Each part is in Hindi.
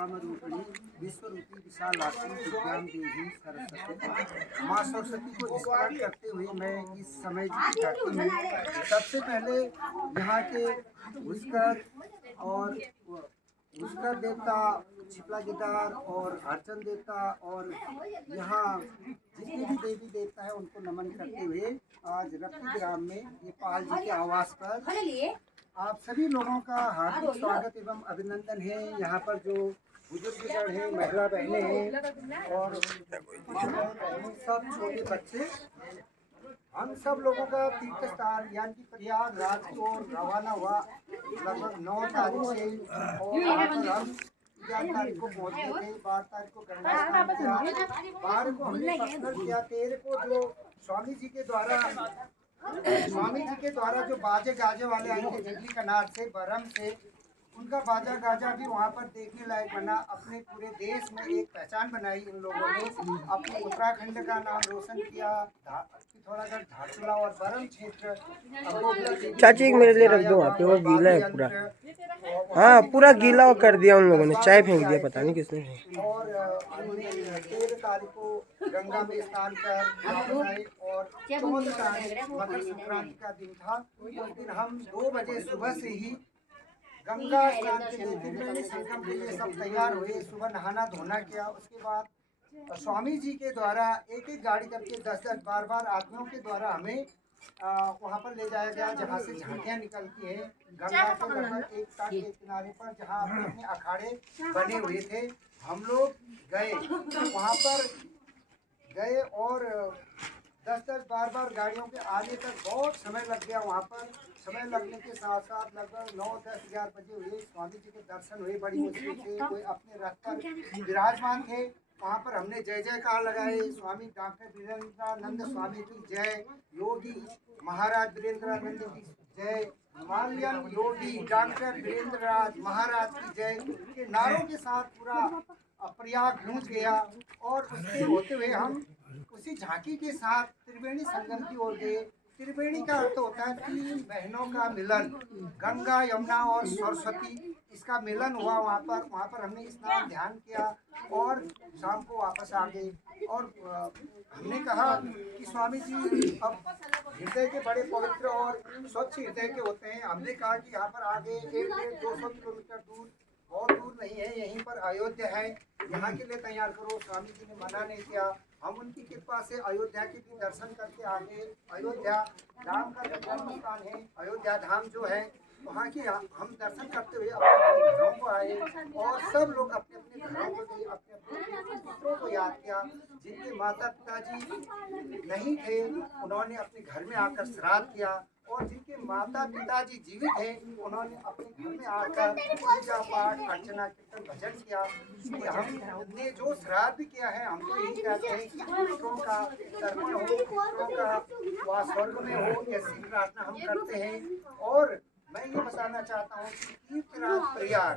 रूपिणी विश्वरूपी विशालाक्षी विज्ञान देवी सरस्वती माँ सरस्वती को स्मरण करते हुए मैं इस समय की धरती में सबसे पहले यहाँ के घुसकर और घुसकर देवता छिपला गिदार और अर्चन देवता और यहाँ जितने भी देवी देवता है उनको नमन करते हुए आज रक्ति ग्राम में ये पाल जी के आवास पर आप सभी लोगों का हार्दिक स्वागत एवं अभिनंदन है। यहाँ पर जो बुजुर्गगण हैं, महिला बहनें हैं और सब छोटे बच्चे, हम सब लोगों का तीर्थ स्थान यानी कि प्रयागराज को रवाना हुआ लगभग 9 तारीख से और यहाँ पर हम 11 तारीख को पहुँचे थे। 12 तारीख को गंगा स्नान किया, 12 को हमने पत्थर किया, 13 को जो स्वामी जी के द्वारा जो बाजे गाजे वाले आए थे जंगली कनार से बरम से, उनका बाजा गाजा भी वहाँ पर देखने लायक बना। अपने पूरे देश में एक पहचान बनाई इन लोगों ने, अपने उत्तराखंड का नाम रोशन किया। पिथौरागढ़, धारचूला और बरम क्षेत्र। चाची एक मेरे लिए रख दो वहाँ पे, वो गीला है पूरा। हाँ पूरा गीला कर दिया उन लोगों ने, चाय फेंक दिया, पता नहीं किसने। और 13 तारीख को गंगा में स्नान कर और 14 तारीख मकर संक्रांति का दिन था। उस दिन हम 2 बजे सुबह से ही गंगा स्नान के लिए संगम के लिए सब तैयार हुए। सुबह नहाना धोना किया, उसके बाद स्वामी जी के द्वारा एक एक गाड़ी करके 10-10 12-12 आदमियों के द्वारा हमें वहाँ पर ले जाया गया जहाँ से झांकियाँ निकलती हैं गंगा के लगभग एक ताल के किनारे पर, जहाँ अपने अखाड़े बने हुए थे। हम लोग गए वहाँ पर गए और 10-10 12-12 गाड़ियों के आने तक बहुत समय लग गया। वहाँ पर समय लगने के साथ साथ लगभग 9, 10, 11 बजे हुए। स्वामी जी के दर्शन हुए बड़ी मुश्किल से। कोई अपने रथ पर विराजमान थे, वहाँ पर हमने जय जयकार लगाए। स्वामी डॉक्टर वीरेंद्रानंद स्वामी की जय, योगी महाराज वीरेंद्रानंद की जय, हिमालयन योगी डॉक्टर वीरेंद्रराज महाराज की जय के नारों के साथ पूरा प्रयाग गूंज गया। और उसके होते हुए हम उसी झांकी के साथ त्रिवेणी संगम की ओर गए। त्रिवेणी का अर्थ होता है 3 बहनों का मिलन, गंगा यमुना और सरस्वती, इसका मिलन हुआ वहाँ पर हमने स्नान ध्यान किया और शाम को वापस आ गए। और हमने कहा कि स्वामी जी अब हृदय के बड़े पवित्र और स्वच्छ हृदय के होते हैं। हमने कहा कि यहाँ पर आगे 100-200 किलोमीटर दूर, बहुत दूर नहीं है, यहीं पर अयोध्या है, यहाँ के लिए तैयार करो। स्वामी जी ने मना नहीं किया। हम उनकी कृपा से अयोध्या के भी दर्शन करके आगे, अयोध्या राम का जन्म स्थान है, अयोध्या धाम जो है वहाँ की हम दर्शन करते हुए अपने घरों को आए और सब लोग अपने अपने घरों को गए, अपने अपने पितरों को याद किया। जिनके माता पिताजी नहीं थे उन्होंने अपने घर में आकर श्राद्ध किया, और जिनके माता पिताजी जीवित हैं उन्होंने अपने घर में आकर पूजा पाठ अर्चना कीर्तन भजन किया। हमने जो श्राद्ध किया है हम तो यही कहते हैं कि पितरों का तर्पण हो, पितरों का वह स्वर्ग में हो, ऐसी प्रार्थना हम करते हैं। और मैं ये बताना चाहता हूँ कि तीर्थराज प्रयाग,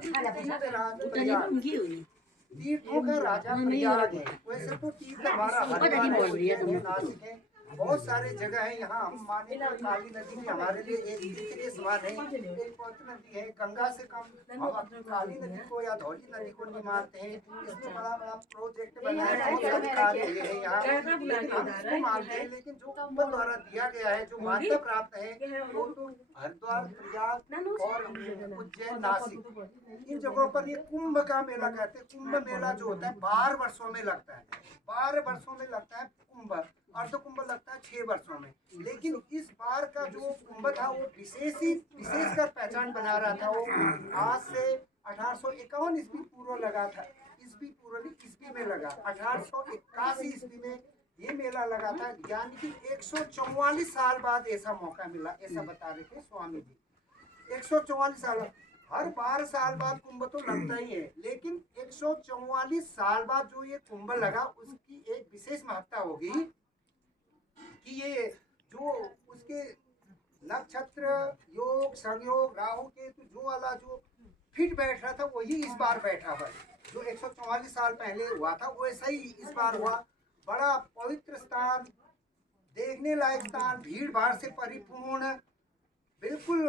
तीर्थों का राजा प्रयाग है। वैसे तो तीर्थ हमारा हरिद्वार है, नासिक है, बहुत सारे जगह है। यहाँ हम माने तो काली नदी भी हमारे लिए एक तीर्थ के समान है, एक पवित्र नदी है। गंगा से कम हम अपनी काली नदी को या धौली नदी को नहीं मानते हैं। इसमें बड़ा बड़ा प्रोजेक्ट बना है, बहुत सारे कार्य हुए हैं यहाँ, लेकिन हम इसको मानते हैं। लेकिन जो कुंभ द्वारा दिया गया है, जो मान्यता प्राप्त है, वो तो हरिद्वार, प्रयाग और उज्जैन, नासिक, इन जगहों पर ये कुंभ का मेला कहते हैं। कुंभ मेला जो होता है 12 वर्षों में लगता है, 12 वर्षों में लगता है कुंभ। अर्ध कुंभ लगता है 6 वर्षों में। लेकिन इस बार का जो कुंभ था वो विशेषकर पहचान बना रहा था। वो आज से 1851 ईस्वी पूर्व लगा था, ईस्वी में लगा, 1881 ईस्वी में ये मेला लगा था। यानी कि 144 साल बाद ऐसा मौका मिला, ऐसा बता रहे थे स्वामी जी। 144 साल, हर 12 साल बाद कुंभ तो लगता ही है, लेकिन 144 साल बाद जो ये कुंभ लगा उसकी एक विशेष महत्ता होगी कि ये जो उसके नक्षत्र योग संयोग राहु केतु जो वाला जो फिट बैठ रहा था वही इस बार बैठा हुआ है। जो 144 साल पहले हुआ था वैसा ही इस बार हुआ। बड़ा पवित्र स्थान, देखने लायक स्थान, भीड़ भाड़ से परिपूर्ण। बिल्कुल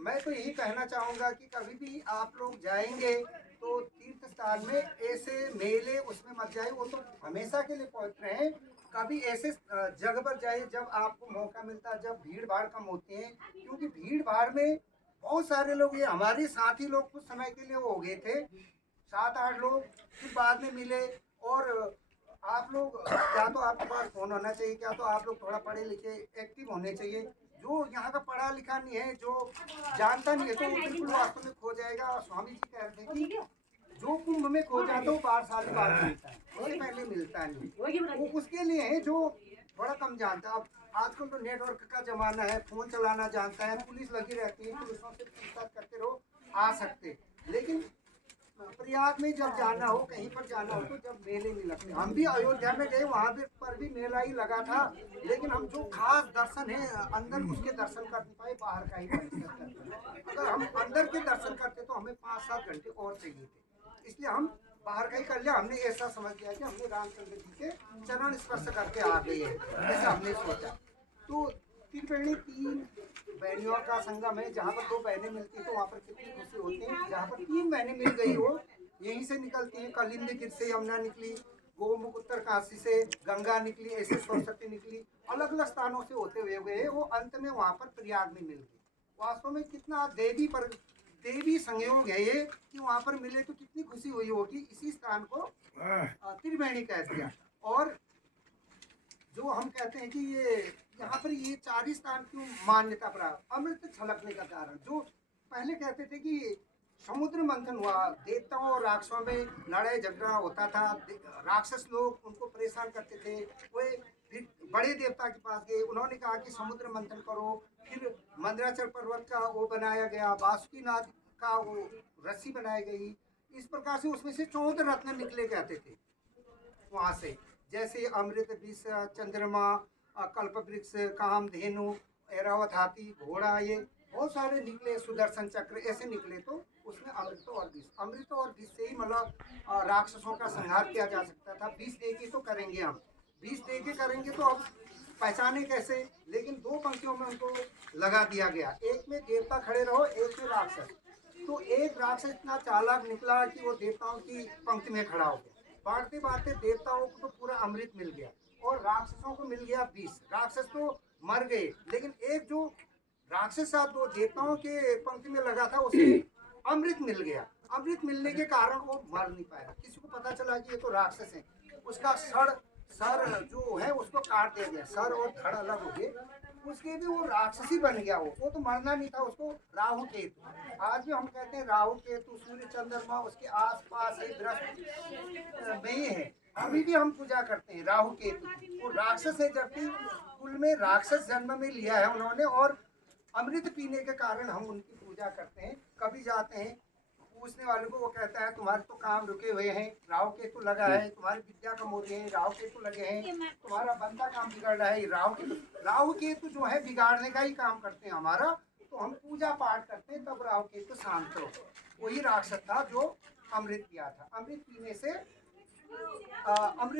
मैं तो यही कहना चाहूँगा कि कभी भी आप लोग जाएंगे तो तो तीर्थ स्थान में ऐसे मेले उसमें मत जाए, वो तो हमेशा के लिए पवित्र हैं। कभी ऐसे जगह पर जाए जब आपको मौका मिलता है, जब भीड़ भाड़ कम होती है, क्योंकि भीड़ भाड़ में बहुत सारे लोग, ये हमारे साथी लोग कुछ समय के लिए वो हो गए थे, 7-8 लोग, फिर बाद में मिले। और आप लोग, क्या तो आपके पास फोन होना चाहिए, क्या तो आप लोग थोड़ा पढ़े लिखे एक्टिव होने चाहिए। जो यहाँ का पढ़ा लिखा नहीं है, जो जानता नहीं है, तो वो बिल्कुल वास्तव में खो जाएगा। और स्वामी जी कहते हैं कि जो कुंभ में खो जाता है वो 12 साल बाद मिलता है, उससे पहले मिलता नहीं। वो उसके लिए है जो थोड़ा कम जानता है। अब आजकल तो नेटवर्क का जमाना है, फोन चलाना जानता है, पुलिस लगी रहती है, पुलिसों से पूछताछ करते रहो, आ सकते। लेकिन प्रयाग में जब जाना हो, कहीं पर जाना हो, तो जब मेले नहीं लगते। हम भी अयोध्या में गए, वहाँ पर भी मेला ही लगा था, लेकिन हम जो खास दर्शन है अंदर उसके दर्शन कर नहीं पाए, बाहर का ही दर्शन करते। अगर हम अंदर के दर्शन करते तो हमें 5-7 घंटे और चाहिए थे, इसलिए हम बाहर का ही कर लिया। हमने ऐसा समझ लिया कि हमने रामचंद्र जी के चरण स्पर्श करके आ गए हैं, ऐसा हमने सोचा। तो त्रिवेणी 3 बहनियों का संगम है, जहाँ पर 2 बहनें मिलती है तो वहाँ पर कितनी खुशी होती है। जहाँ पर 3 बहनें मिल गई हो, यहीं से निकलती हैं। कलिंदी गिर से यमुना निकली, गोमुख उत्तर काशी से गंगा निकली, ऐसे सरस्वती निकली, अलग अलग स्थानों से होते हुए गए, वो अंत में वहाँ पर प्रयाग में मिल गई। वास्तव में कितना देवी संयोग है ये, कि वहाँ पर मिले तो कितनी खुशी हुई होगी। इसी स्थान को त्रिवेणी कह दिया। और जो हम कहते हैं कि ये यहाँ पर ये 4 स्थान क्यों मान्यता प्राप्त, अमृत छलकने का कारण। जो पहले कहते थे कि समुद्र मंथन हुआ, देवताओं और राक्षसों में लड़ाई झगड़ा होता था, राक्षस लोग उनको परेशान करते थे, वे फिर बड़े देवता के पास गए, उन्होंने कहा कि समुद्र मंथन करो। फिर मंदराचल पर्वत का वो बनाया गया, बासुकीनाथ का वो रस्सी बनाई गई। इस प्रकार से उसमें से 14 रत्न निकले कहते थे वहां से, जैसे अमृत, विष, चंद्रमा, कल्प वृक्ष, कामधेनु, ऐरावत हाथी, घोड़ा, ये बहुत सारे निकले, सुदर्शन चक्र ऐसे निकले। तो उसमें अमृत और विष से ही मतलब राक्षसों का संहार किया जा सकता था। विष दे के तो करेंगे हम, विष दे के करेंगे तो अब पहचाने कैसे। लेकिन 2 पंक्तियों में उनको लगा दिया गया, एक में देवता खड़े रहो, एक में राक्षस। तो एक राक्षस इतना चालाक निकला कि वो देवताओं की पंक्ति में खड़ा हो गया। बांटते बांटते देवताओं को तो पूरा अमृत मिल गया और राक्षसों को मिल गया विष। राक्षस तो मर गए, लेकिन एक जो राक्षस था तो देवताओं के पंक्ति में लगा था, उसे अमृत मिल गया। अमृत मिलने के कारण वो मर नहीं पाया। किसी को पता चला कि ये तो राक्षस है, उसका सर जो है उसको काट दिया गया, सर और धड़ अलग हो गए, उसके भी वो राक्षसी बन गया। वो तो मरना नहीं था, उसको राहु केतु। आज भी हम कहते हैं राहु केतु, सूर्य चंद्रमा उसके आसपास है, बृहस्पति में ही है। अभी भी हम पूजा करते हैं राहु केतु। वो राक्षस है, जबकि कुल में राक्षस जन्म में लिया है उन्होंने, और अमृत पीने के कारण हम उनकी पूजा करते हैं। कभी जाते हैं पूछने वाले को, वो कहता है तुम्हारे तो काम रुके हुए हैं, राहु केतु लगा है, तुम्हारी विद्या कम हो रही है, राहु केतु लगे हैं, तुम्हारा बंदा काम बिगड़ रहा है। राहु केतु जो है बिगाड़ने का ही काम करते हैं हमारा। तो हम पूजा पाठ करते हैं, तब राहु केतु शांत हो। वही राक्षस था जो अमृत पिया था। अमृत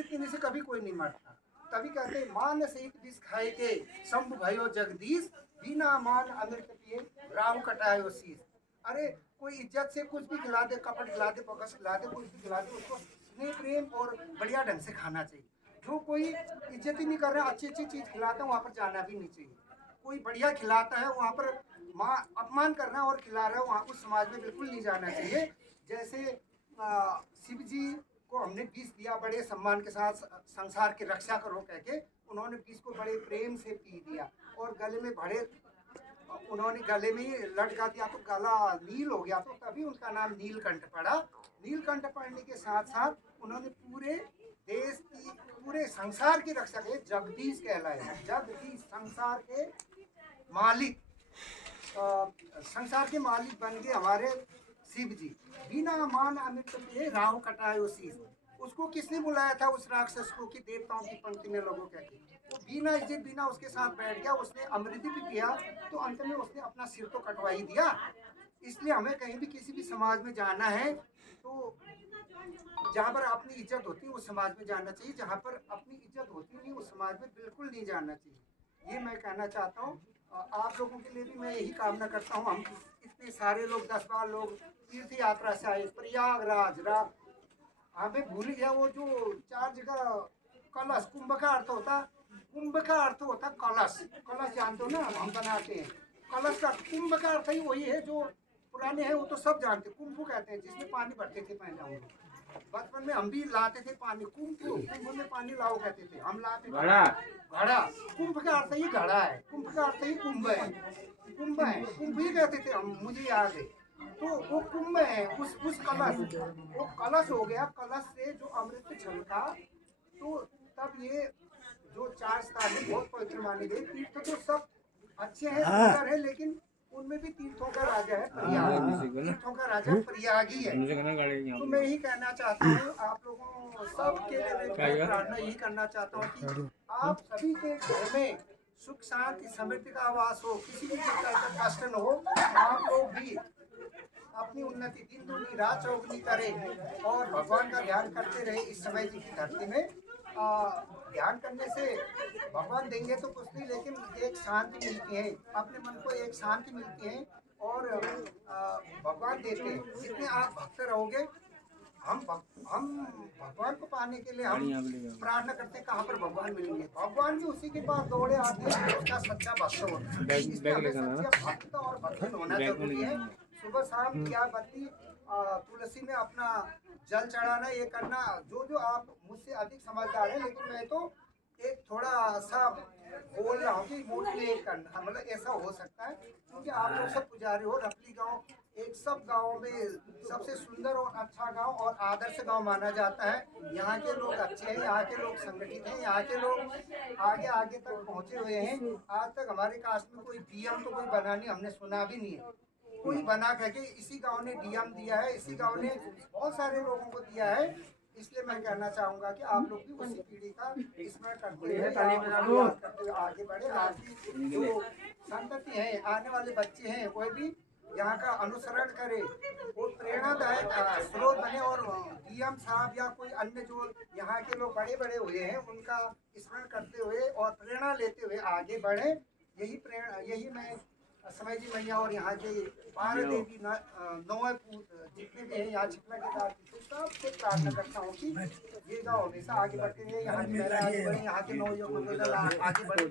पीने से कभी कोई नहीं मरता। तभी कहते हैं मान सहित विष खाए के शंभु भयो जगदीश, बिना मान अमृत पिए राहु कटायो शीश। अरे कोई इज्जत से कुछ भी खिला दे, कपट खिला दे, बकस खिला दे, कुछ भी खिला दे, उसको स्नेह प्रेम और बढ़िया ढंग से खाना चाहिए। जो कोई इज्जत ही नहीं कर रहा, अच्छी अच्छी चीज खिलाता है, वहाँ पर जाना भी नहीं चाहिए। कोई बढ़िया खिलाता है, वहाँ पर अपमान कर रहा है और खिला रहा है, वहाँ उस समाज में बिल्कुल नहीं जाना चाहिए। जैसे शिव जी को हमने विष दिया बड़े सम्मान के साथ, संसार की रक्षा करो कह के, उन्होंने विष को बड़े प्रेम से पी दिया और गले में उन्होंने गले में लटका दिया, तो गला नील हो गया। तो तभी उनका नाम नीलकंठ पड़ा। नीलकंठ पड़ने के साथ साथ उन्होंने पूरे देश की, पूरे संसार की रक्षा की, जगदीश कहलाया। जगदीश संसार के मालिक, संसार के मालिक बन गए हमारे शिव जी। बिना मान अमृत पिए राहु कटायो शीश। उसको किसने बुलाया था उस राक्षस को कि देवताओं की पंक्ति में लोगों कहते, वो बिना इज्जत बिना उसके साथ बैठ गया, उसने अमृत भी पिया, तो अंत में उसने अपना सिर तो कटवा ही दिया। इसलिए हमें कहीं भी किसी भी समाज में जाना है तो जहाँ पर अपनी इज्जत होती है उस समाज में जाना चाहिए, जहाँ पर अपनी इज्जत होती नहीं उस समाज में बिल्कुल नहीं जाना चाहिए। ये मैं कहना चाहता हूँ। आप लोगों के लिए भी मैं यही कामना करता हूँ। हम इतने सारे लोग 10-12 लोग तीर्थ यात्रा से आए, प्रयागराज हमें भूल गया वो जो 4 जगह कलश, कुंभ का अर्थ होता, कुंभ का अर्थ होता कलश। कलश जानते हो ना, हम बनाते हैं कलश का। कुंभ का अर्थ ही वही है, जो पुराने हैं वो तो सब जानते, कुंभ कहते हैं जिसमें पानी भरते थे पहले हम लोग। बचपन में हम भी लाते थे पानी, कुंभ में पानी लाओ कहते थे, हम लाते घड़ा। घड़ा, कुंभ का अर्थ ही घड़ा है, कुंभ का अर्थ ही कुंभ है, कुंभ है, कुंभ ही कहते थे हम, मुझे याद है। तो वो कुंभ है, उस कलश, वो कलश हो गया। कलश से जो अमृत छलका, तो तब ये जो 4 स्थान है बहुत पवित्र माने गए। तीर्थ तो सब अच्छे हैं, सुंदर है, लेकिन उनमें भी तीर्थों का राजा है प्रयाग, तीर्थों का राजा प्रयाग ही है। तो मैं यही कहना चाहता हूँ आप लोगों सब के लिए, मैं प्रार्थना यही करना चाहता हूँ कि आप सभी के घर में सुख शांति समृद्धि का आवास हो, किसी भी प्रकार का कष्ट न हो। आप लोग भी अपनी उन्नति दिन दूनी रात चौगुनी करें और भगवान का ध्यान करते रहे। इस समय जी की धरती में ध्यान करने से भगवान देंगे तो कुछ नहीं, लेकिन एक शांति मिलती है, अपने मन को एक शांति मिलती है और भगवान देते हैं। जितने आप भक्त रहोगे, हम भगवान को पाने के लिए हम प्रार्थना करते हैं कहाँ पर भगवान मिलेंगे। भगवान भी उसी के पास दौड़े आते हैं उसका सच्चा भक्त होता है। इसलिए हमें सच्चा भक्त और भक्तन होना जरूरी है। सुबह शाम दिया बत्ती तुलसी में अपना जल चढ़ाना, ये करना। जो आप मुझसे अधिक समझदार है, लेकिन मैं तो एक थोड़ा सा बोल रहा हूँ कि मोटिवेट करना, मतलब ऐसा हो सकता है क्योंकि आप लोग सब पुजारी हो। रपली गांव एक सब गाँव में सबसे सुंदर और अच्छा गांव और आदर्श गांव माना जाता है। यहाँ के लोग अच्छे हैं, यहाँ के लोग संगठित हैं, यहाँ के लोग आगे आगे तक पहुँचे हुए हैं। आज तक हमारे कास्ट में कोई डीएम तो कोई बना नहीं, हमने सुना भी नहीं है कोई बना करके। इसी गांव ने डीएम दिया है, इसी गांव ने बहुत सारे लोगों को दिया है। इसलिए मैं कहना चाहूँगा कि आप लोग भी उसी पीढ़ी का स्मरण करते हुए आगे बढ़े। आपकी जो संतति है, आने वाले बच्चे हैं, कोई भी यहाँ का अनुसरण करे, वो प्रेरणादायक स्रोत बने और डीएम साहब या कोई अन्य जो यहाँ के लोग बड़े बड़े हुए हैं उनका स्मरण करते हुए और प्रेरणा लेते हुए आगे बढ़े। यही मैं समय जी मैया और यहाँ के पार देवी नौ जितने भी हैं यहाँ छिपला के दार सबसे प्रार्थना करता हूँ कि ये गाँव हमेशा आगे बढ़ते रहे, यहाँ की महिला आगे बढ़े, यहाँ के नौयुवक आगे बढ़े।